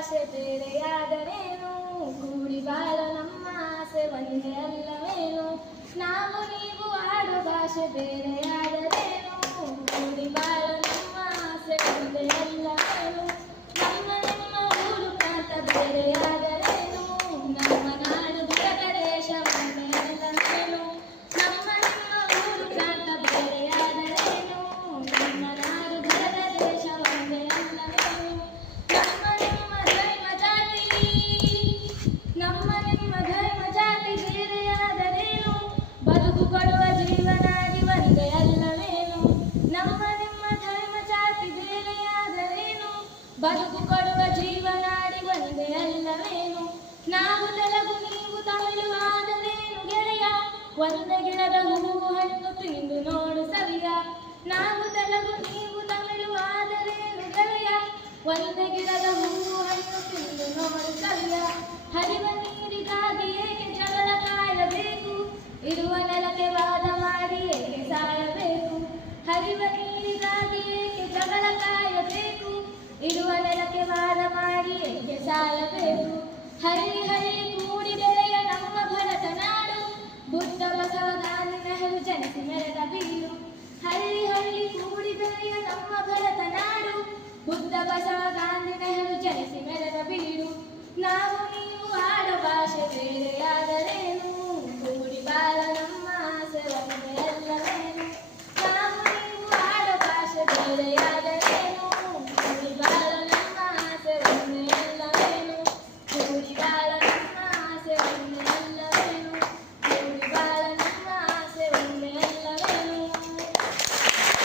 ಭಾಷೆ ಬೇರೆಯಾದರೇನು, ಕೂಡಿ ಬಾಳೋ ನಮ್ಮ ಆಸೆ ಒಂದೇ ಅಲ್ಲವೇನು. ನಾವು ನೀವು ಆಡೋ ಭಾಷೆ ಬೇರೆಯಾದರೇನು, ಕೂಡಿ ಬಾಳೋ ನಮ್ಮ ಆಸೆ ಒಂದೇ ಅಲ್ಲವೇನು. ನಮ್ಮ ನಿಮ್ಮ ಊರು ಪ್ರಾಂತ ಬೇರೆಯಾದರೇನು, ನಮ್ಮ ನಾಡು ಭಾರತ ದೇಶ ಒಂದೇ ಅಲ್ಲವೇನು. ನಮ್ಮ ನಿಮ್ಮ ಊರು ಪ್ರಾಂತ ಬೇರೆಯಾದರೇನು, ನಮ್ಮ ನಾಡು ಭಾರತ ದೇಶ ಒಂದೇ ಅಲ್ಲವೇನು. ನಮ್ಮ ನಿಮ್ಮ ಧರ್ಮ ಜಾತಿ ಬೇರೆಯಾದರೇನು, ಬದುಕು ಕೊಡುವ ಜೀವನಾಡಿ ಒಂದೇ ಅಲ್ಲವೇನು. ನಮ್ಮ ನಿಮ್ಮ ಧರ್ಮ ಜಾತಿ ಬೇರೆಯಾದರೇನು, ಬದುಕು ಕೊಡುವ ಜೀವನಾಡಿ ಒಂದೇ ಅಲ್ಲವೇನು. ನಾವು ತೆಲುಗು ನೀವು ತಮಿಳು ಆದರೇನು ಗೆಳೆಯ, ಒಂದೇ ಗಿಡದ ಹೂವು ಹಣ್ಣು ತಿಂದು ನೋಡು ಸವಿಯ. ನಾವು ತೆಲುಗು ನೀವು ತಮಿಳು ಆದರೇನು ಗೆಳೆಯ, ಒಂದೇ ಗಿಡದ ಹೂವು ಹಣ್ಣು ತಿಂದು ನೋಡು ಸವಿಯ. ಹರಿವ ನೀರಿಗಾಗಿ ಏಕೆ ಜಗಳ ಕಾಯಬೇಕು, ಇರುವ ನೆಲಕ್ಕೆ ವಾದ ಮಾಡಿ ಏಕೆ ಸಾಯಬೇಕು. ಹರಿವ ನೀರಿಗಾಗಿ ಏಕೆ ಜಗಳ ಕಾಯಬೇಕು, ಇರುವ ನೆಲಕ್ಕೆ ವಾದ ಮಾಡಿ ಏಕೆ ಸಾಯಬೇಕು. ಹಳ್ಳಿ ಹಳ್ಳಿ ಕೂಡಿ ಬೆಳೆಯ ನಮ್ಮ ಭರತ ನಾಡು, ಬುದ್ಧ ಬಸವ ಗಾಂಧಿ ನೆಹರು ಜನಿಸಿ ಮೆರೆದ ಬೀರು. ಹಳ್ಳಿ ಹಳ್ಳಿ ಕೂಡಿ ಬೆಳೆಯ ನಮ್ಮ ಭರತ